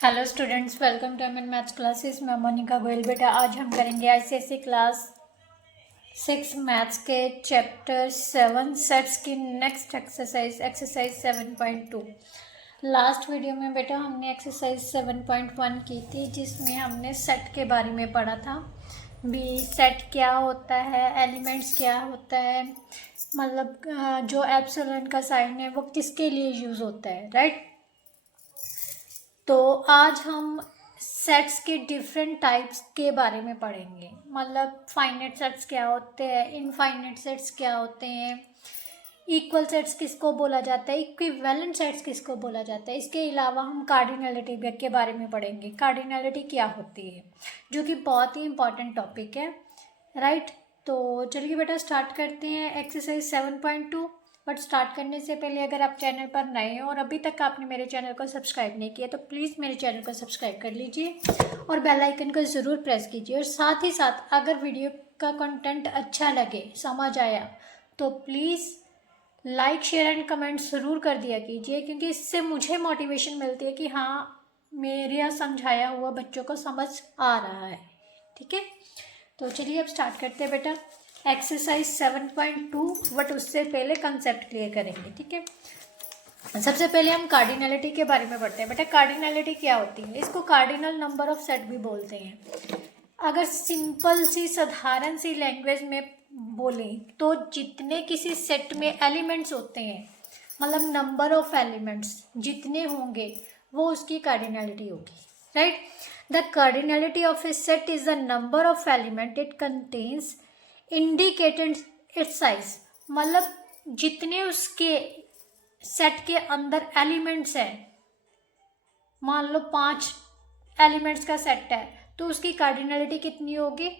Hello students, welcome to MN maths classes. मैं मोनिका गोयल। बेटा आज हम करेंगे आईसीएसई क्लास 6 मैथ्स के चैप्टर 7 सेट्स की नेक्स्ट एक्सरसाइज 7.2। लास्ट वीडियो में बेटा हमने एक्सरसाइज 7.1 की थी, जिसमें हमने सेट के बारे में पढ़ा था। भी सेट क्या होता है, एलिमेंट्स क्या होता है, मतलब जो एप्सिलॉन का साइन है वो किसके लिए यूज़ होता है, राइट। तो आज हम सेट्स के डिफरेंट टाइप्स के बारे में पढ़ेंगे। मतलब फाइनाइट सेट्स क्या होते हैं, इनफाइनाइट सेट्स क्या होते हैं, इक्वल सेट्स किसको बोला जाता है, इक्विवेलेंट सेट्स किसको बोला जाता है। इसके अलावा हम कार्डिनलिटी के बारे में पढ़ेंगे। कार्डिनलिटी क्या होती है, जो कि बहुत ही इंपॉर्टेंट टॉपिक है, राइट। तो चलिए बेटा स्टार्ट करते हैं एक्सरसाइज 7.2। बट स्टार्ट करने से पहले अगर आप चैनल पर नए हैं और अभी तक आपने मेरे चैनल को सब्सक्राइब नहीं किया तो प्लीज़ मेरे चैनल को सब्सक्राइब कर लीजिए और बेल आइकन को ज़रूर प्रेस कीजिए। और साथ ही साथ अगर वीडियो का कंटेंट अच्छा लगे, समझ आया, तो please like share and comment ज़रूर कर दिया कीजिए, क्योंकि इससे मुझे मोटिवेशन मिलती है कि हाँ, मेरा समझाया हुआ बच्चों को समझ आ रहा है। ठीक है, तो चलिए अब स्टार्ट करते हैं बेटा एक्सरसाइज 7.2। बट उससे पहले कंसेप्ट क्लियर करेंगे, ठीक है। सबसे पहले हम कार्डिनलिटी के बारे में पढ़ते हैं। बेटा कार्डिनलिटी क्या होती है, इसको कार्डिनल नंबर ऑफ सेट भी बोलते हैं। अगर सिंपल सी साधारण सी लैंग्वेज में बोलें तो जितने किसी सेट में एलिमेंट्स होते हैं, मतलब नंबर ऑफ एलिमेंट्स जितने होंगे वो उसकी कार्डिनलिटी होगी, right. The cardinality of A set is the number of element it contains indicated it's size. मतलब जितने उसके सेट के अंदर एलिमेंट्स हैं, मान लो 5 एलिमेंट्स का सेट है, तो उसकी कार्डिनलिटी कितनी होगी,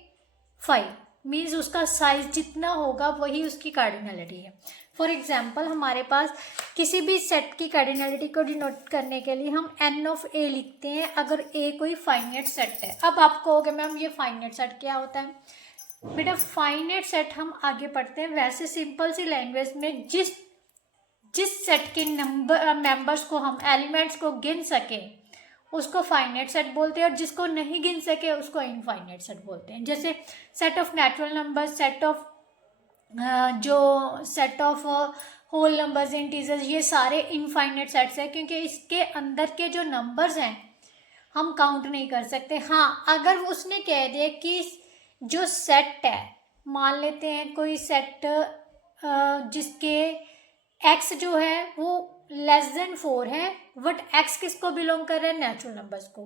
5। मीन्स उसका साइज जितना होगा वही उसकी कार्डिनलिटी है। फॉर एग्जाम्पल हमारे पास किसी भी सेट की कार्डिनलिटी को डिनोट करने के लिए हम एन ऑफ ए लिखते हैं, अगर ए कोई फाइनाइट सेट है। अब आप कहोगे मैम ये फाइनाइट सेट क्या होता है। बेटा फाइनाइट सेट हम आगे पढ़ते हैं। वैसे सिंपल सी लैंग्वेज में जिस सेट के मेंबर्स को हम एलिमेंट्स को गिन सके उसको फाइनाइट सेट बोलते हैं, और जिसको नहीं गिन सके उसको इनफाइनाइट सेट बोलते हैं। जैसे set of natural numbers, set of whole numbers, integers, ये सारे इनफाइनाइट सेट्स हैं, क्योंकि इसके अंदर के जो नंबर्स हैं हम काउंट नहीं कर सकते। हाँ, अगर उसने कह दिया कि जो सेट है, मान लेते हैं कोई सेट जिसके एक्स जो है वो लेस देन 4 है, बट एक्स किसको बिलोंग कर रहे हैं, नेचुरल नंबर्स को।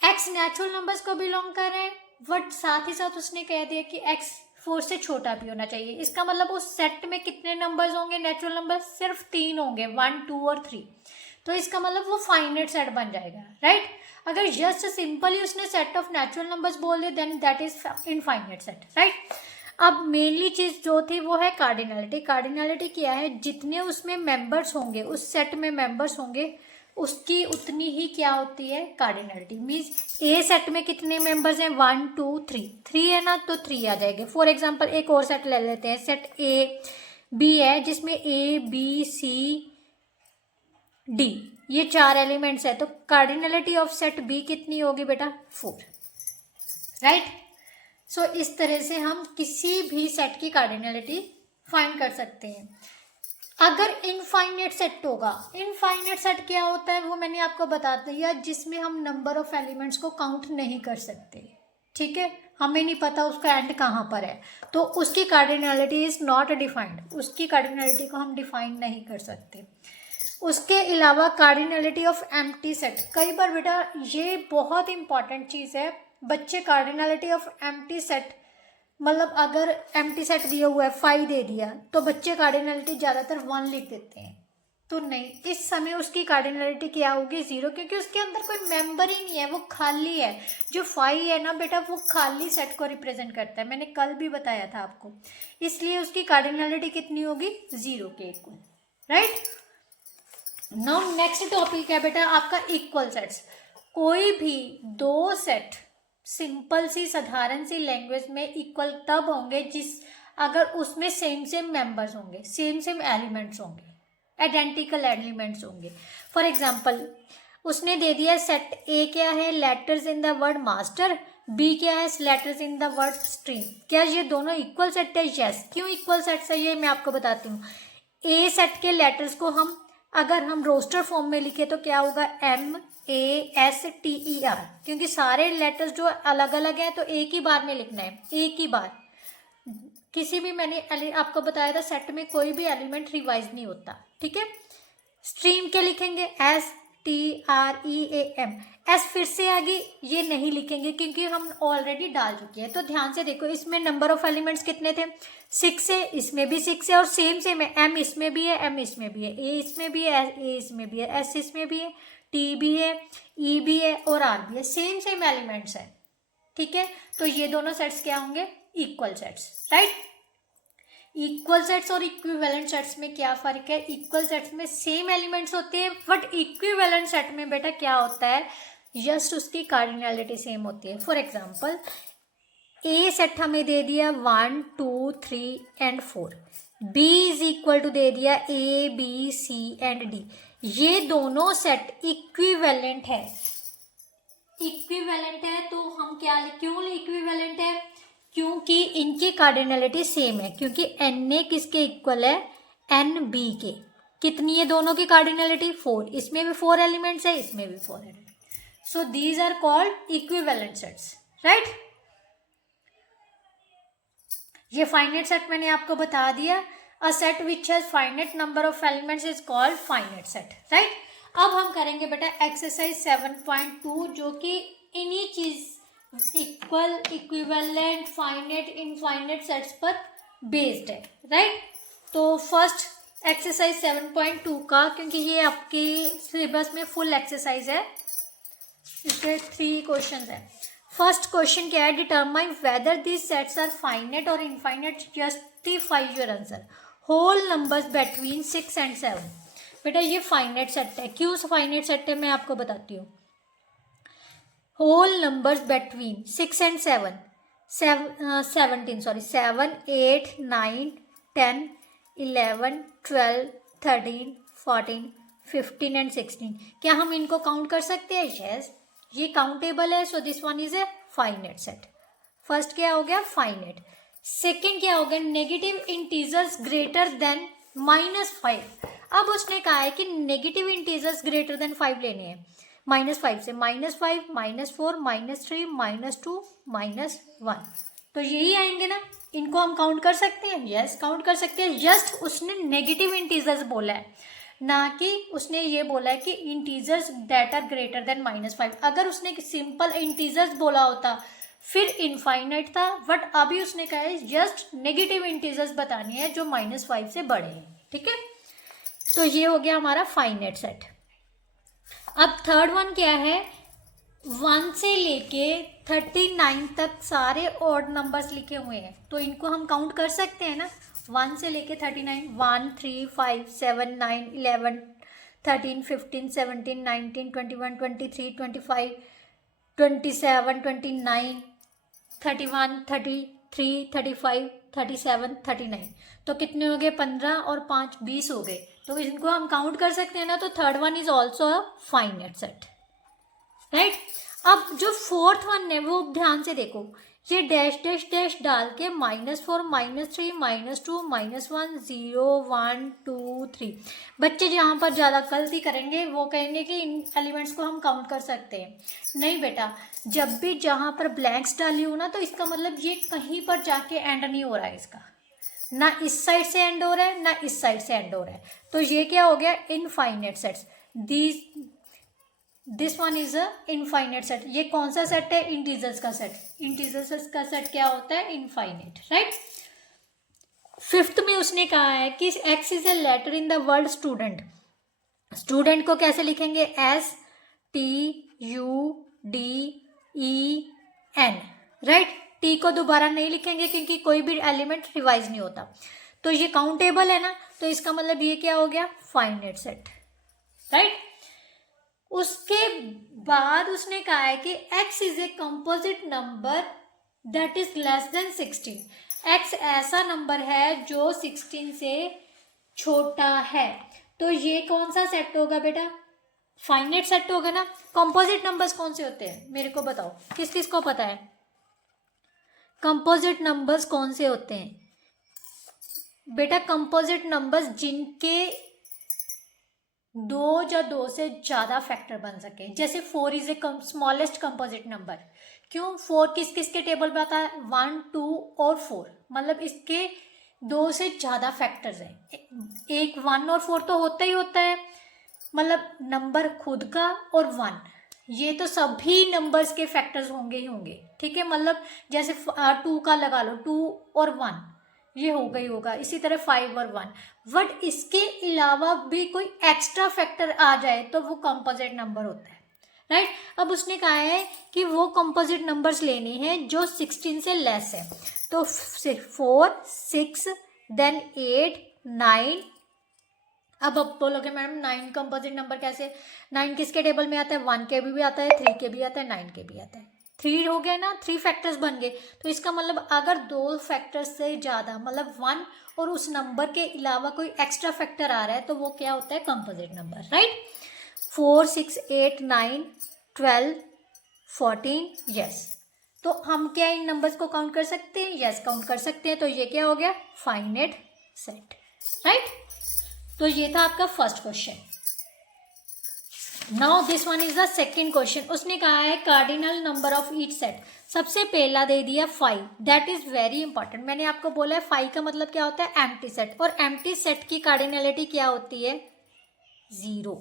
एक्स नेचुरल नंबर्स को बिलोंग कर रहे हैं, बट साथ ही साथ उसने कह दिया कि एक्स 4 से छोटा भी होना चाहिए। इसका मतलब उस सेट में कितने नंबर्स होंगे, नेचुरल नंबर सिर्फ 3 होंगे, 1, 2 और 3। तो इसका मतलब वो फाइनाइट सेट बन जाएगा, राइट। अगर जस्ट सिंपली उसने सेट ऑफ नेचुरल नंबर्स बोल दिया then that is infinite set, right. अब मेनली चीज़ जो थी वो है कार्डिनलिटी। कार्डिनलिटी क्या है, जितने उसमें मेंबर्स होंगे, उस सेट में मेंबर्स होंगे, उसकी उतनी ही क्या होती है, कार्डिनलिटी। मीन्स ए सेट में कितने मेंबर्स हैं, 1, 2, 3 है ना, तो 3 आ जाएंगे। फॉर एग्जांपल एक और सेट ले लेते हैं, सेट ए बी है, जिसमें ए बी सी डी ये 4 एलिमेंट्स है, तो कार्डिनलिटी ऑफ सेट बी कितनी होगी बेटा, 4, राइट। सो इस तरह से हम किसी भी सेट की कार्डिनलिटी फाइंड कर सकते हैं। अगर इनफाइनाइट सेट होगा, इनफाइनाइट सेट क्या होता है वो मैंने आपको बता दिया, जिसमें हम नंबर ऑफ एलिमेंट्स को काउंट नहीं कर सकते, ठीक है। हमें नहीं पता उसका एंड कहाँ पर है, तो उसकी कार्डिनलिटी इज नॉट डिफाइंड, उसकी कार्डिनलिटी को हम डिफाइन नहीं कर सकते। उसके अलावा कार्डिनलिटी ऑफ एम्प्टी सेट, कई बार बेटा ये बहुत इंपॉर्टेंट चीज़ है, बच्चे कार्डिनलिटी ऑफ एम्प्टी सेट, मतलब अगर एम्प्टी सेट दिया हुआ है 5 दे दिया तो बच्चे कार्डिनलिटी ज़्यादातर 1 लिख देते हैं। तो नहीं, इस समय उसकी कार्डिनलिटी क्या होगी, 0, क्योंकि उसके अंदर कोई मेंबर ही नहीं है, वो खाली है। जो 5 है ना बेटा, वो खाली सेट को रिप्रेजेंट करता है, मैंने कल भी बताया था आपको, इसलिए उसकी कार्डिनलिटी कितनी होगी, 0 के equal, right. Now next topic है बेटा आपका इक्वल सेट्स। कोई भी 2 सेट सिंपल सी साधारण सी लैंग्वेज में इक्वल तब होंगे अगर उसमें सेम मेंबर्स होंगे, सेम एलिमेंट्स होंगे, आइडेंटिकल एलिमेंट्स होंगे। फॉर एग्जांपल उसने दे दिया सेट ए क्या है, letters in the word master, B क्या है, letters in the word stream. क्या ये दोनों इक्वल सेट है? यस। क्यों इक्वल सेट है ये मैं आपको बताती हूँ। ए सेट के लेटर्स को हम अगर हम रोस्टर फॉर्म में लिखे तो क्या होगा, MASTER, क्योंकि सारे लेटर्स जो अलग अलग हैं तो एक ही बार में लिखना है, एक ही बार। किसी भी मैंने आपको बताया था सेट में कोई भी एलिमेंट रिवाइज नहीं होता, ठीक है। स्ट्रीम के लिखेंगे STREAM, एस फिर से आगे ये नहीं लिखेंगे क्योंकि हम ऑलरेडी डाल चुके हैं। तो ध्यान से देखो, इसमें नंबर ऑफ एलिमेंट्स कितने थे, 6 है, इसमें भी 6 है और सेम है, M इसमें भी है, M इसमें भी है, A इसमें भी है, A इसमें भी है, S इसमें भी है, T भी है, E भी है और R भी है, सेम एलिमेंट्स है, ठीक है। तो ये दोनों सेट्स क्या होंगे, equal sets, right. Equal sets और इक्विवेलेंट सेट्स में क्या फर्क है, इक्वल सेट्स में सेम एलिमेंट्स होते हैं, बट इक्विवेलेंट सेट में बेटा क्या होता है, जस्ट उसकी कार्डिनलिटी सेम होती है। फॉर एग्जांपल ए सेट हमें दे दिया 1 2 3 and 4, B is equal to दे दिया ABC एंड D, ये दोनों सेट इक्विवेलेंट है। इक्विवेलेंट है तो हम क्या, क्यों इक्विवेलेंट है, क्योंकि इनकी कार्डिनलिटी सेम है, क्योंकि NA किसके इक्वल है, NB के। कितनी है दोनों की कार्डिनलिटी, 4, इसमें भी 4 एलिमेंट्स है, इसमें भी 4 elements, so these are called equivalent sets, right. ये फाइनाइट सेट मैंने आपको बता दिया, a set which has finite number of elements is called finite set, right. अब हम करेंगे बेटा एक्सरसाइज 7.2 जो कि इन्हीं चीज equal, equivalent, finite, infinite sets पर बेस्ड है, राइट। तो फर्स्ट एक्सरसाइज 7.2 का, क्योंकि ये आपके सिलेबस में फुल एक्सरसाइज है, इसके 3 क्वेश्चन है। फर्स्ट क्वेश्चन क्या है, determine whether these sets are finite और infinite, justify your answer, whole numbers between 6 and 7। बेटा ये फाइनाइट सेट है, क्यों फाइनाइट सेट है मैं आपको बताती हूँ। Whole numbers between 6 and 7, 17 sorry 7 8 9 10 11 12 13 14 15 and 16, क्या हम इनको काउंट कर सकते हैं, यस, ये काउंटेबल है, so this one is a finite set. First क्या हो गया, फाइनाइट। सेकेंड क्या हो गया, नेगेटिव इंटीजर्स ग्रेटर देन -5। अब उसने कहा है कि नेगेटिव इंटीजर्स ग्रेटर देन 5 लेने हैं, -5 से -5 -4 -3 -2 -1, तो यही आएंगे ना, इनको हम काउंट कर सकते हैं, यस काउंट कर सकते हैं। जस्ट उसने नेगेटिव इंटीजर्स बोला है, ना कि उसने ये बोला है कि integers that are greater than -5। अगर उसने सिंपल इंटीजर्स बोला होता फिर इनफाइनाइट था, बट अभी उसने कहा है जस्ट नेगेटिव इंटीजर्स बताने हैं जो -5 से बड़े हैं, ठीक है। तो ये हो गया हमारा फाइनाइट सेट। अब थर्ड वन क्या है, 1 से लेके 39 तक सारे ऑड नंबर्स लिखे हुए हैं, तो इनको हम काउंट कर सकते हैं ना, 1 से लेके 39, 1 3 5 7 9 11 13 15 17 19 21 23 25 27 29 31 33 35 37 39, तो कितने हो गए, 15 और 5 20 हो गए, तो इनको हम काउंट कर सकते हैं ना। तो third one is also a finite set, right. अब जो फोर्थ वन है वो ध्यान से देखो, ये डैश डैश डैश डाल के -4 -3 -2 -1 0 1 2 3, बच्चे जहाँ पर ज़्यादा गलती करेंगे वो कहेंगे कि इन एलिमेंट्स को हम काउंट कर सकते हैं, नहीं बेटा, जब भी जहाँ पर ब्लैंक्स डाली हो ना तो इसका मतलब ये कहीं पर जाके एंड नहीं हो रहा है, इसका ना इस साइड से एंड हो रहा है ना इस साइड से एंड हो रहा है, तो ये क्या हो गया, infinite sets. This one is a infinite set. ये कौन सा सेट है, इंटीजर्स का सेट। इंटीजर्स का सेट क्या होता है, इनफाइनाइट, राइट। फिफ्थ में उसने कहा है कि x is a letter in the word student. Student को कैसे लिखेंगे, STUDEN, राइट। टी को दोबारा नहीं लिखेंगे क्योंकि कोई भी एलिमेंट रिवाइज नहीं होता, तो ये काउंटेबल है ना, तो इसका मतलब ये क्या हो गया, फाइनाइट सेट, राइट। उसके बाद उसने कहा है कि x is a composite number that is less than 16। x ऐसा नंबर है जो 16 से छोटा है, तो ये कौन सा सेट होगा बेटा, फाइनाइट सेट होगा ना। कंपोजिट नंबर्स कौन से होते हैं मेरे को बताओ, किस किस को पता है कंपोजिट नंबर्स कौन से होते हैं? बेटा कंपोजिट नंबर्स जिनके दो या दो से ज्यादा फैक्टर बन सके, जैसे 4 is a smallest composite number. क्यों? 4 किस किस के टेबल में आता है? 1, 2 और 4, मतलब इसके दो से ज्यादा फैक्टर्स हैं। एक 1 और 4 तो होता ही होता है, मतलब नंबर खुद का और 1, ये तो सभी नंबर्स के फैक्टर्स होंगे ही होंगे, ठीक है। मतलब जैसे 2 का लगा लो, 2 और 1 ये होगा ही होगा। इसी तरह 5 और 1, बट इसके अलावा भी कोई एक्स्ट्रा फैक्टर आ जाए तो वो कंपोजिट नंबर होता है, राइट। अब उसने कहा है कि वो कंपोजिट नंबर्स लेने हैं जो 16 से लेस है। तो सिर्फ 4, 6, देन 8, 9। अब बोलोगे मैडम 9 कंपोजिट नंबर कैसे? 9 किसके टेबल में आता है? 1 के भी आता है, 3 के भी आता है, 9 के भी आता है। 3 हो गया ना, 3 फैक्टर्स बन गए। तो इसका मतलब अगर 2 फैक्टर्स से ज़्यादा, मतलब 1 और उस नंबर के अलावा कोई एक्स्ट्रा फैक्टर आ रहा है तो वो क्या होता है? Composite number, right. 4, 6, 8, 9, 12, 14, यस। तो हम क्या इन नंबर्स को काउंट कर सकते हैं? यस, काउंट कर सकते हैं। तो ये क्या हो गया? Finite set, right. तो ये था आपका first question. Now this one is the second question. उसने कहा है cardinal number of each set. सबसे पहला दे दिया 5, दैट इज वेरी इंपॉर्टेंट। मैंने आपको बोला है 5 का मतलब क्या होता है? Empty set. और एम्प्टी सेट की कार्डिनलिटी क्या होती है? 0।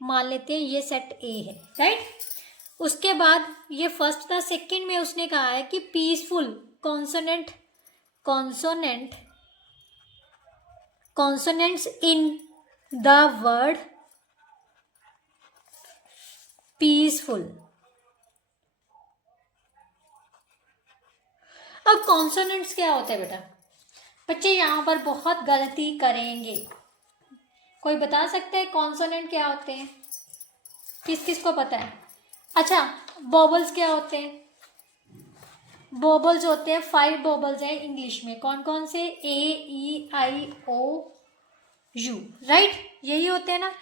मान लेते हैं ये सेट ए है, राइट। उसके बाद ये फर्स्ट था। सेकेंड में उसने कहा है कि peaceful consonants in the word peaceful। अब कॉन्सोनेंट्स क्या होते हैं बेटा? बच्चे यहाँ पर बहुत गलती करेंगे। कोई बता सकता है कॉन्सोनेंट क्या होते हैं? किस किस को पता है? अच्छा, बॉबल्स क्या होते हैं? बॉबल्स होते हैं 5 बॉबल्स हैं इंग्लिश में। कौन कौन से? A, E, I, O, U, right. यही होते हैं ना।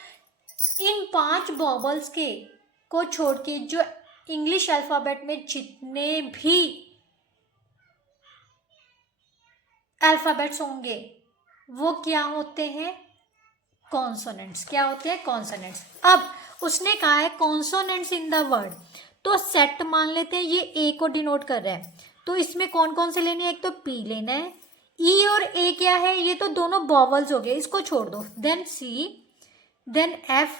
इन 5 बॉबल्स के को छोड़ के जो इंग्लिश अल्फाबेट में जितने भी अल्फाबेट्स होंगे वो क्या होते हैं? कॉन्सोनेंट्स। क्या होते हैं? कॉन्सोनेंट्स। अब उसने कहा है कॉन्सोनेंट्स इन द वर्ड, तो सेट मान लेते हैं ये ए को डिनोट कर रहा है। तो इसमें कौन कौन से लेने हैं? एक तो पी लेना है। ई और ए क्या है? ये तो दोनों वॉवल्स हो गए, इसको छोड़ दो। देन सी, देन एफ,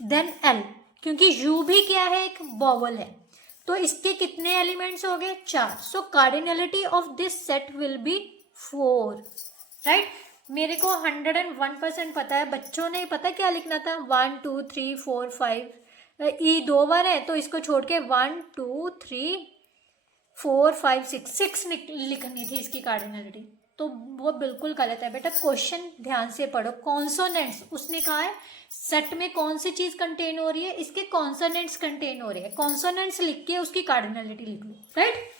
देन एल, क्योंकि यू भी क्या है? एक वॉवल है। तो इसके कितने एलिमेंट्स हो गए? 4। So cardinality of this set will be 4, right. मेरे को 101% पता है। बच्चों ने पता क्या लिखना था? 1, 2, 3, 4, 5। ई 2 बार है तो इसको छोड़ के 1, 2, 3, 4, 5, 6 लिखनी थी इसकी कार्डिनलिटी। तो वो बिल्कुल गलत है बेटा। क्वेश्चन ध्यान से पढ़ो। कॉन्सोनेंट्स, उसने कहा है सेट में कौन सी चीज कंटेन हो रही है? इसके कॉन्सोनेंट्स कंटेन हो रहे हैं। कॉन्सोनेंट्स लिख के उसकी कार्डिनलिटी लिख लो, राइट।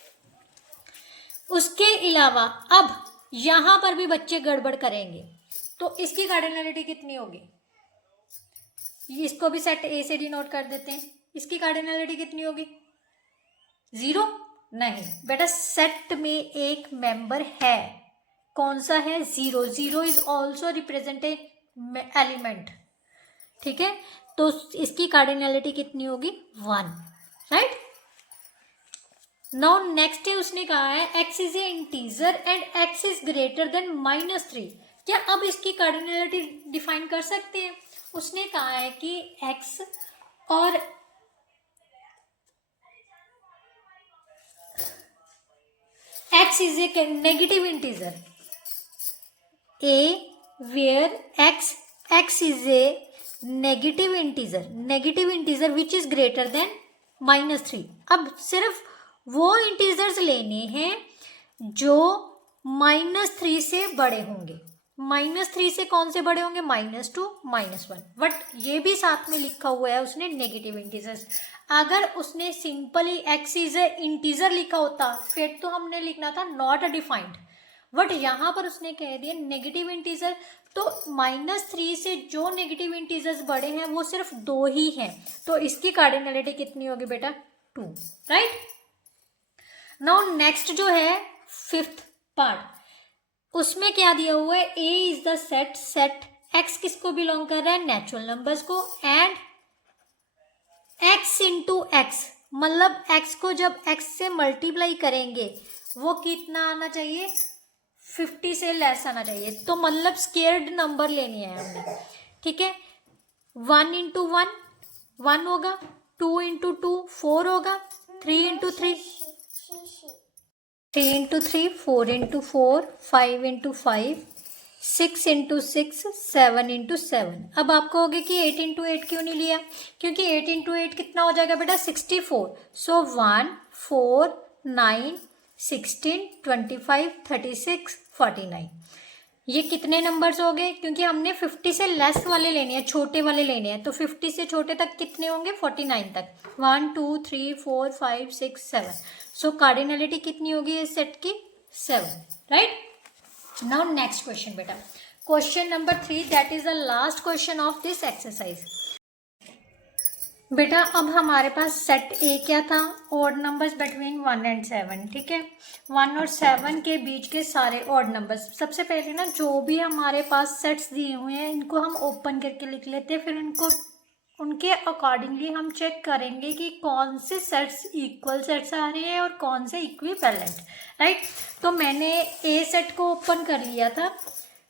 उसके अलावा अब यहां पर भी बच्चे गड़बड़ करेंगे। तो इसकी कार्डिनलिटी कितनी होगी? इसको भी सेट ए से डिनोट कर देते हैं। इसकी कार्डिनलिटी कितनी होगी? 0? नहीं बेटा, सेट में एक मेंबर है। कौन सा है? 0। 0 इज ऑल्सो रिप्रेजेंट एलिमेंट, ठीक है। तो इसकी कार्डिनलिटी कितनी होगी? 1, राइट। नाउ नेक्स्ट है, उसने कहा है x is a integer and x is greater than -3। क्या अब इसकी कार्डिनलिटी डिफाइन कर सकते हैं? उसने कहा है कि x और x is a negative integer a where x is a negative integer which is greater than -3। अब सिर्फ वो इंटीजर्स लेने हैं जो -3 से बड़े होंगे। -3 से कौन से बड़े होंगे? -2, -1। बट ये भी साथ में लिखा हुआ है उसने नेगेटिव इंटीजर्स। अगर उसने simply x is a integer लिखा होता फिर तो हमने लिखना था नॉट डिफाइंड, बट यहाँ पर उसने कह दिया नेगेटिव इंटीजर। तो -3 से जो नेगेटिव इंटीजर्स बड़े हैं वो सिर्फ 2 ही हैं, तो इसकी कार्डिनलिटी कितनी होगी बेटा? 2, राइट। नाउ नेक्स्ट जो है 5th पार्ट, उसमें क्या दिया हुआ है? ए इज द सेट एक्स किसको बिलोंग कर रहा है? नेचुरल नंबर्स को, एंड एक्स इंटू एक्स, मतलब एक्स को जब एक्स से मल्टीप्लाई करेंगे वो कितना आना चाहिए? 50 से लेस आना चाहिए। तो मतलब स्केयर्ड नंबर लेनी है हमने, ठीक है। 1 इंटू 1 1 होगा, 2 इंटू 2 4 होगा, 3 into 3 3 into 3 4 into 4 5 into 5 6 into 6 7 into 7। अब आप कहोगे कि 8 इंटू 8 क्यों नहीं लिया? क्योंकि 8 इंटू 8 कितना हो जाएगा बेटा? 64। सो 1 4 9 16 25 36 49। ये कितने नंबर्स हो गए? क्योंकि हमने 50 से लेस वाले लेने हैं, छोटे वाले लेने हैं, तो 50 से छोटे तक कितने होंगे? 49 तक। 1 2 3 4 5 6 7। सो कार्डिनलिटी कितनी होगी इस सेट की? 7, राइट। नाउ नेक्स्ट क्वेश्चन बेटा, question number 3, that is the last question of this exercise. बेटा अब हमारे पास सेट ए क्या था? ऑड नंबर्स बिटवीन 1 एंड 7, ठीक है। 1 और 7 के बीच के सारे ऑड नंबर्स। सबसे पहले ना जो भी हमारे पास सेट्स दिए हुए हैं इनको हम ओपन करके लिख लेते हैं, फिर इनको उनके अकॉर्डिंगली हम चेक करेंगे कि कौन से सेट्स इक्वल सेट्स आ रहे हैं और कौन से इक्विवेलेंट, राइट। तो मैंने ए सेट को ओपन कर लिया था।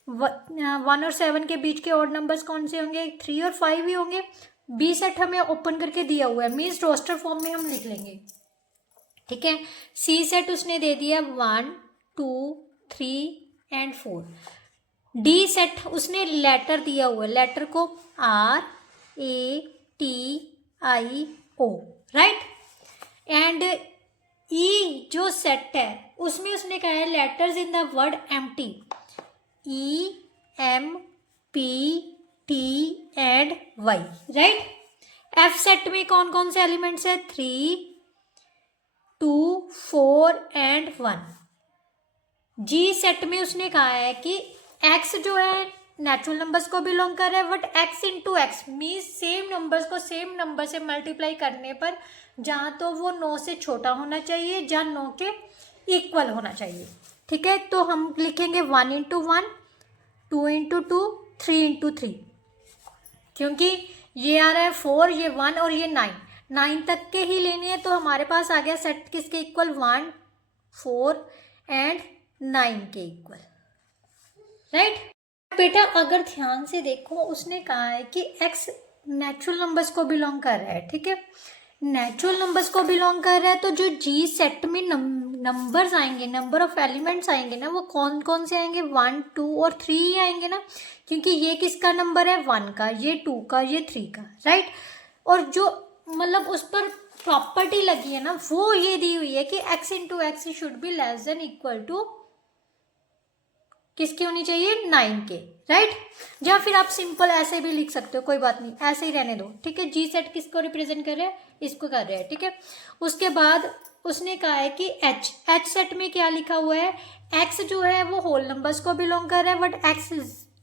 1 और 7 के बीच के ऑड नंबर्स कौन से होंगे? 3 और 5 ही होंगे। बी सेट हमें ओपन करके दिया हुआ है, मीन्स रोस्टर फॉर्म में हम लिख लेंगे, ठीक है। सी सेट उसने दे दिया 1 2 3 एंड 4। डी सेट उसने लेटर दिया हुआ है, लेटर को RATIO, राइट। एंड ई जो सेट है उसमें उसने कहा है letters in the word empty, EMPT and Y, right. F set में कौन कौन से एलिमेंट्स है? 3 2 4 एंड 1। जी सेट में उसने कहा है कि एक्स जो है नेचुरल नंबर्स को बिलोंग कर रहा है, but x into x means same numbers को सेम नंबर से मल्टीप्लाई करने पर जहाँ तो वो 9 से छोटा होना चाहिए, जहाँ 9 के इक्वल होना चाहिए, ठीक है। तो हम लिखेंगे 1 इंटू 1 2 इंटू 2 3 इंटू 3, क्योंकि ये आ रहा है 4, ये 1 और ये 9 तक के ही लेने हैं। तो हमारे पास आ गया सेट किसके इक्वल? 1 4 एंड 9 के इक्वल, राइट। बेटा अगर ध्यान से देखो उसने कहा है कि x नेचुरल नंबर्स को बिलोंग कर रहा है, ठीक है। नेचुरल नंबर्स को बिलोंग कर रहा है तो जो जी सेट में नंबर्स आएंगे, नंबर ऑफ एलिमेंट्स आएंगे ना, वो कौन कौन से आएंगे? 1 2 और 3 ही आएंगे ना, क्योंकि ये किसका नंबर है? 1 का, ये 2 का, ये 3 का, राइट। और जो मतलब उस पर प्रॉपर्टी लगी है ना वो ये दी हुई है कि x into x should be less than equal to किसकी होनी चाहिए? 9 के, राइट। या फिर आप सिंपल ऐसे भी लिख सकते हो, कोई बात नहीं, ऐसे ही रहने दो, ठीक है। जी सेट किसको रिप्रेजेंट कर रहे हैं? इसको कर रहे हैं, ठीक है। उसके बाद उसने कहा है कि एच सेट में क्या लिखा हुआ है? एक्स जो है वो होल नंबर्स को बिलोंग कर रहा है, बट एक्स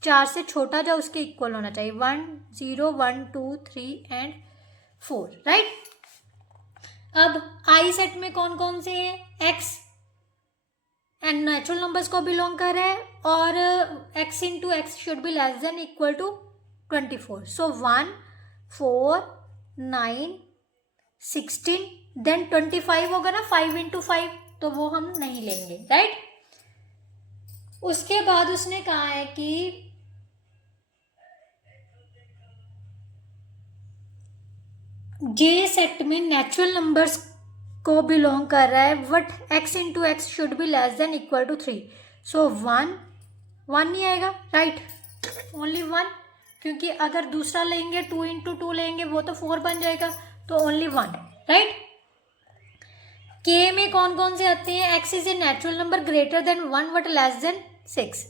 4 से छोटा जो उसके इक्वल होना चाहिए, 1 0 1 2 3 एंड 4, राइट। अब आई सेट में कौन कौन से हैं? एक्स एंड नेचुरल नंबर्स को बिलोंग कर रहा है और x into x should be less than equal to 24। So 1 4 9 16 then 25 होगा ना, 5 इंटू 5, तो वो हम नहीं लेंगे, राइट। उसके बाद उसने कहा है कि जे सेट में नेचुरल नंबर्स को बिलोंग कर रहा है, but x into x should be less than equal to 3। So 1 नहीं आएगा, राइट, ओनली 1, क्योंकि अगर दूसरा लेंगे 2 इंटू 2 लेंगे वो तो 4 बन जाएगा, तो ओनली 1, राइट। के में कौन कौन से आते हैं? x is a natural number greater than 1 but less than 6,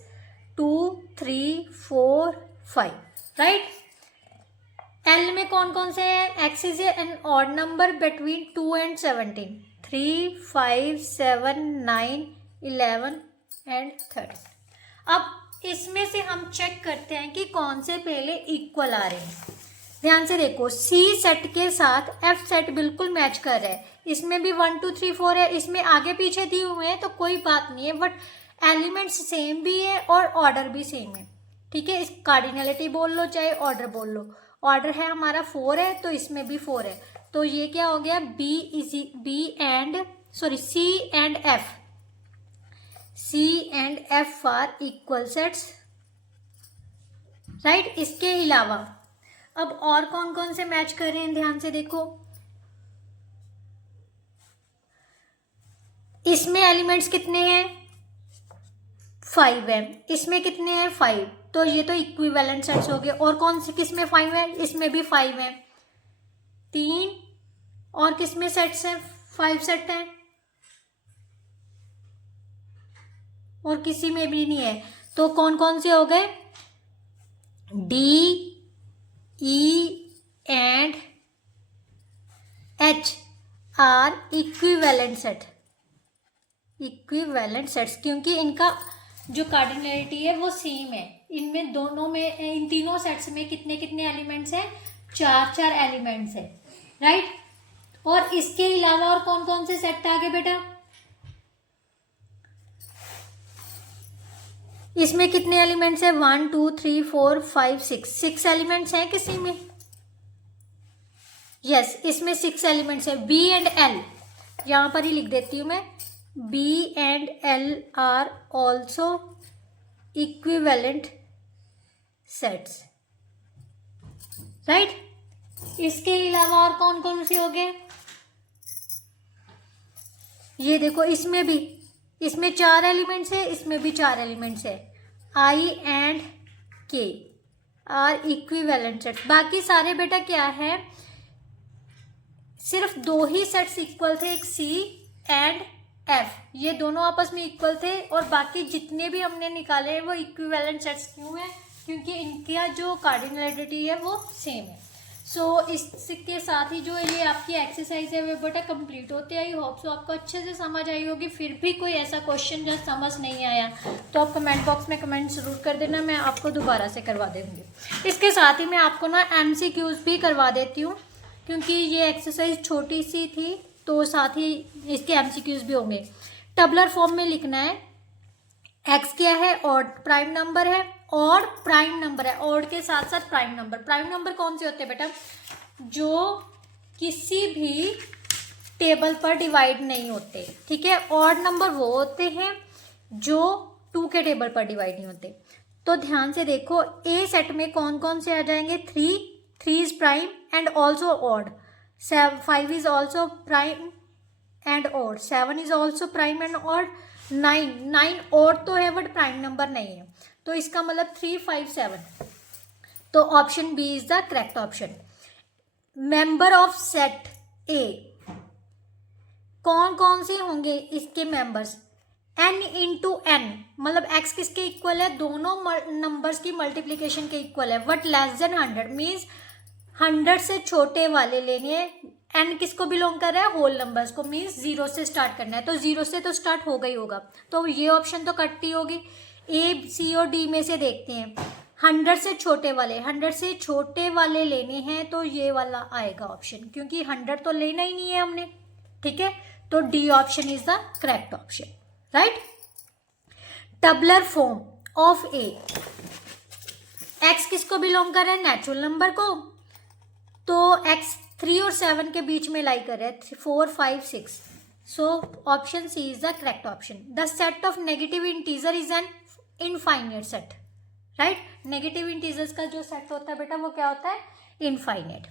2 3 4 5, right. L में कौन कौन से हैं? x is an odd number between 2 and 17, 3 5 7 9 11 and 13। अब इसमें से हम चेक करते हैं कि कौन से पहले इक्वल आ रहे हैं। ध्यान से देखो, सी सेट के साथ एफ सेट बिल्कुल मैच कर रहा है। इसमें भी 1 2 3 4 है, इसमें आगे पीछे दिए हुए हैं तो कोई बात नहीं है, बट एलिमेंट्स सेम भी है और ऑर्डर भी सेम है। ठीक है, इस कार्डिनलिटी बोल लो चाहे ऑर्डर बोल लो। ऑर्डर है हमारा 4 है तो इसमें भी 4 है, तो ये क्या हो गया, C and F are equal sets, right. इसके अलावा अब और कौन कौन से मैच कर रहे हैं, ध्यान से देखो। इसमें एलिमेंट्स कितने हैं, 5 है। इसमें कितने हैं, 5, तो ये तो इक्विवेलेंट सेट्स हो गए। और कौन से किसमें 5 है, इसमें भी 5 है। 3 और किसमें सेट्स हैं, 5 सेट हैं, और किसी में भी नहीं है। तो कौन कौन से हो गए, D E and H R equivalent sets, क्योंकि इनका जो कार्डिनलिटी है वो सेम है। इनमें दोनों में, इन तीनों सेट्स में कितने कितने एलिमेंट्स हैं, 4 एलिमेंट्स है, राइट। और इसके अलावा और कौन कौन से सेट आ गए बेटा, इसमें कितने एलिमेंट्स है, 1 2 3 4 5 6 एलिमेंट्स हैं किसी में, यस इसमें 6 एलिमेंट्स है। बी एंड एल, यहां पर ही लिख देती हूं मैं, B and L are also equivalent sets, right. इसके अलावा और कौन कौन से हो गए, ये देखो, इसमें 4 एलिमेंट्स है, इसमें भी 4 एलिमेंट्स है। आई एंड के आर इक्विवेलेंट सेट्स। बाकी सारे बेटा क्या है, सिर्फ 2 ही सेट्स इक्वल थे, एक सी एंड एफ, ये दोनों आपस में इक्वल थे। और बाकी जितने भी हमने निकाले हैं वो इक्विवेलेंट सेट्स क्यों है, क्योंकि इनका जो कार्डिनलिटी है वो सेम है। सो इसके साथ ही जो ये आपकी एक्सरसाइज है वो बेटा कंप्लीट होती है। आई होप सो आपको अच्छे से समझ आई होगी। फिर भी कोई ऐसा क्वेश्चन जो समझ नहीं आया तो आप कमेंट बॉक्स में कमेंट ज़रूर कर देना, मैं आपको दोबारा से करवा दूँगी। इसके साथ ही मैं आपको ना MCQs भी करवा देती हूँ, क्योंकि ये एक्सरसाइज छोटी सी थी तो साथ ही इसके MCQs भी होंगे। टबलर फॉर्म में लिखना है, एक्स क्या है, ऑड प्राइम नंबर है, ऑड प्राइम नंबर है, ऑड के साथ साथ प्राइम नंबर। प्राइम नंबर कौन से होते हैं बेटा, जो किसी भी टेबल पर डिवाइड नहीं होते, ठीक है। ऑड नंबर वो होते हैं जो 2 के टेबल पर डिवाइड नहीं होते। तो ध्यान से देखो, ए सेट में कौन कौन से आ जाएंगे, 3 is prime and also odd, 5 is also prime and odd, 7 is also prime and odd, 9 odd तो है बट प्राइम नंबर नहीं है, तो इसका मतलब 3 5 7। तो option B is the correct option. Member of set A, कौन कौन से होंगे इसके मेंबर्स, n इंटू एन, मतलब x किसके इक्वल है, दोनों नंबर्स की मल्टीप्लीकेशन के इक्वल है, बट लेस देन 100 मीन्स 100 से छोटे वाले लेने हैं। n किसको बिलोंग कर रहा है, होल नंबर्स को, मीन्स 0 से स्टार्ट करना है, तो 0 से तो स्टार्ट होगा ही होगा, तो ये ऑप्शन तो कट्टी होगी। ए सी और डी में से देखते हैं, 100 से छोटे वाले लेने हैं, तो ये वाला आएगा ऑप्शन, क्योंकि 100 तो लेना ही नहीं है हमने, ठीक है। तो D option is the correct option, right. Tabular form of A, X किसको बिलोंग कर रहा है, नेचुरल नंबर को, तो एक्स 3 और 7 के बीच में लाई कर रहा है, 4 5 6, so option C is the correct option. The set of negative integer is an infinite set, right. Negative integers का जो सेट होता है बेटा वो क्या होता है, infinite.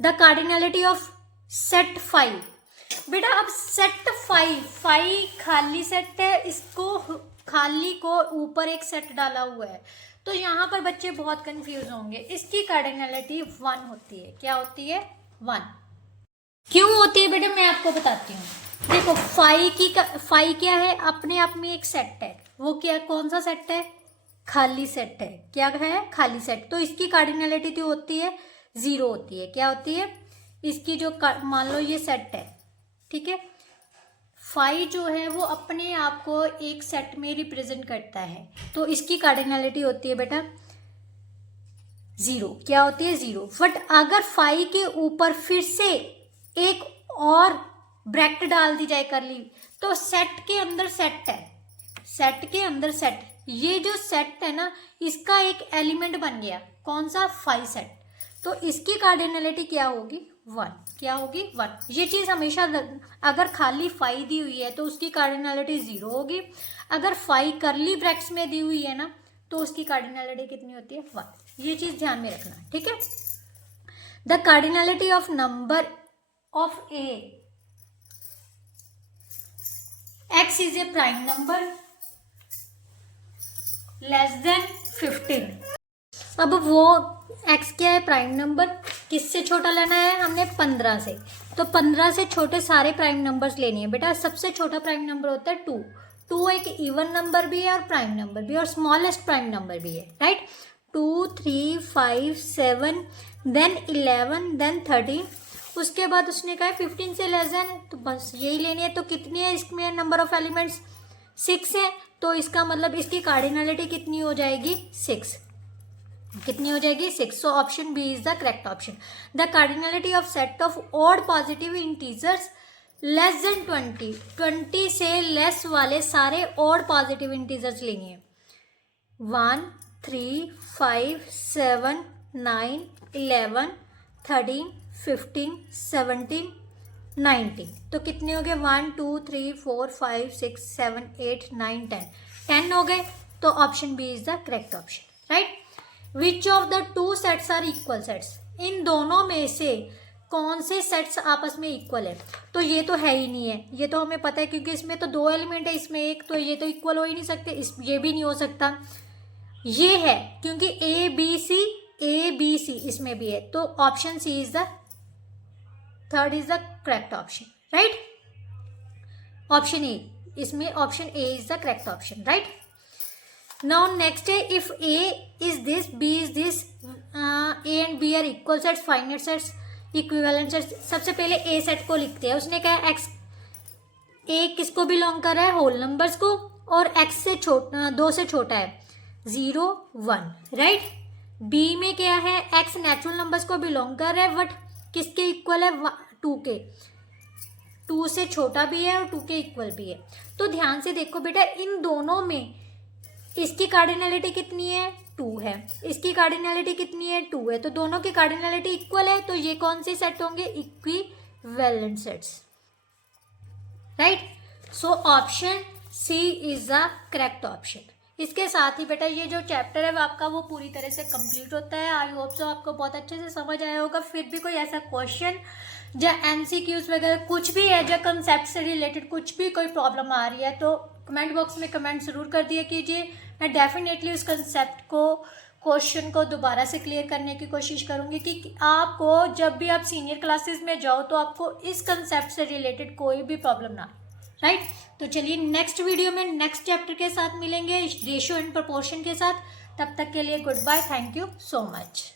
The cardinality of set 5, बेटा अब सेट 5 खाली सेट है, इसको खाली को ऊपर एक सेट डाला हुआ है, तो यहाँ पर बच्चे बहुत कंफ्यूज होंगे। इसकी कार्डिनलिटी 1 होती है, क्या होती है, 1। क्यों होती है बेटा, मैं आपको बताती हूँ। देखो 5 क्या है, अपने आप में एक सेट है, वो क्या, कौन सा सेट है, खाली सेट है, क्या है, खाली सेट। तो इसकी कार्डिनलिटी तो होती है 0 होती है, क्या होती है, इसकी जो मान लो ये सेट है, ठीक है, फाइव जो है वो अपने आप को एक सेट में रिप्रेजेंट करता है, तो इसकी कार्डिनलिटी होती है बेटा 0। क्या होती है? 0। बट अगर फाइव के ऊपर फिर से एक और ब्रैकेट डाल दी जाए कर ली, तो सेट के अंदर सेट है, सेट के अंदर सेट, ये जो सेट है ना इसका एक एलिमेंट बन गया, कौन सा? 5 सेट, तो इसकी कार्डिनलिटी क्या होगी? 1। क्या होगी? 1। ये चीज़ हमेशा, अगर खाली 5 दी हुई है तो उसकी कार्डिनलिटी 0 होगी, अगर 5 करली ब्रैकेट्स में दी हुई है ना तो उसकी कार्डिनलिटी कितनी होती है? 1। ये चीज़ ध्यान में रखना, ठीक है। The cardinality of number of A x is a prime number less than 15। अब वो x क्या है? Prime number. किससे छोटा लेना है हमने? 15 से। तो 15 से छोटे सारे प्राइम नंबर्स लेने हैं बेटा। सबसे छोटा प्राइम नंबर होता है 2। 2 एक इवन नंबर भी है और प्राइम नंबर भी है और स्मॉलेस्ट प्राइम नंबर भी है, राइट। 2, 3, 5, 7, then 11, then 13। उसके बाद उसने कहा 15 से लेस देन, तो बस यही लेनी है। तो कितनी है इसमें नंबर ऑफ एलिमेंट्स? 6 है। तो इसका मतलब इसकी कार्डिनलिटी कितनी हो जाएगी? 6। कितनी हो जाएगी? 6। So option B is the correct option. The cardinality of set of odd positive integers less than 20। 20 से लेस वाले सारे ऑड पॉजिटिव इंटीजर्स लेंगे। 1, 3, 5, 7, 9, 11, 13, 15, 17, 19। तो कितने हो गए? 1, 2, 3, 4, 5, 6, 7, 8, 9, 10। 10 हो गए। तो option B is the correct option, right. Which of the two sets are equal sets? इन दोनों में से कौन से सेट्स आपस में इक्वल है? तो ये तो है ही नहीं है, ये तो हमें पता है क्योंकि इसमें तो 2 एलिमेंट है, इसमें एक, तो ये तो इक्वल हो ही नहीं सकते। ये भी नहीं हो सकता। ये है क्योंकि ए बी सी इसमें भी है, तो option C is the third is the correct option, right. Option A, इसमें option A is the correct option, right. Now next है, if A is this, B is this, A and B are equal sets, finite sets, equivalent sets. सबसे पहले ए set को लिखते हैं। उसने कहा x, ए किसको बिलोंग कर रहा है? होल नंबर्स को, और एक्स से छोटा, 2 से छोटा है, 0, 1, राइट। बी में क्या है? एक्स नेचुरल नंबर्स को बिलोंग कर रहा है, बट किसके इक्वल है? 2 के। 2 से छोटा भी है और 2 के इक्वल भी है। तो ध्यान से देखो बेटा, इन दोनों में इसकी कार्डिनलिटी कितनी है? 2 है। इसकी कार्डिनलिटी कितनी है? 2 है। तो दोनों की कार्डिनलिटी इक्वल है, तो ये कौन से सेट होंगे? Equivalent sets, right. So option C is the correct option. इसके साथ ही बेटा ये जो चैप्टर है वो आपका वो पूरी तरह से कंप्लीट होता है। आई होप सो आपको बहुत अच्छे से समझ आया होगा। फिर भी कोई ऐसा क्वेश्चन या MCQs वगैरह कुछ भी है, जो कंसेप्ट से रिलेटेड कुछ भी कोई प्रॉब्लम आ रही है, तो कमेंट बॉक्स में कमेंट ज़रूर कर दिया कीजिए। मैं डेफिनेटली उस कंसेप्ट को, क्वेश्चन को दोबारा से क्लियर करने की कोशिश करूँगी कि आपको जब भी आप सीनियर क्लासेस में जाओ तो आपको इस कंसेप्ट से रिलेटेड कोई भी प्रॉब्लम ना, राइट। तो चलिए नेक्स्ट वीडियो में नेक्स्ट चैप्टर के साथ मिलेंगे, रेशियो एंड प्रोपोर्शन के साथ। तब तक के लिए good bye, thank you so much.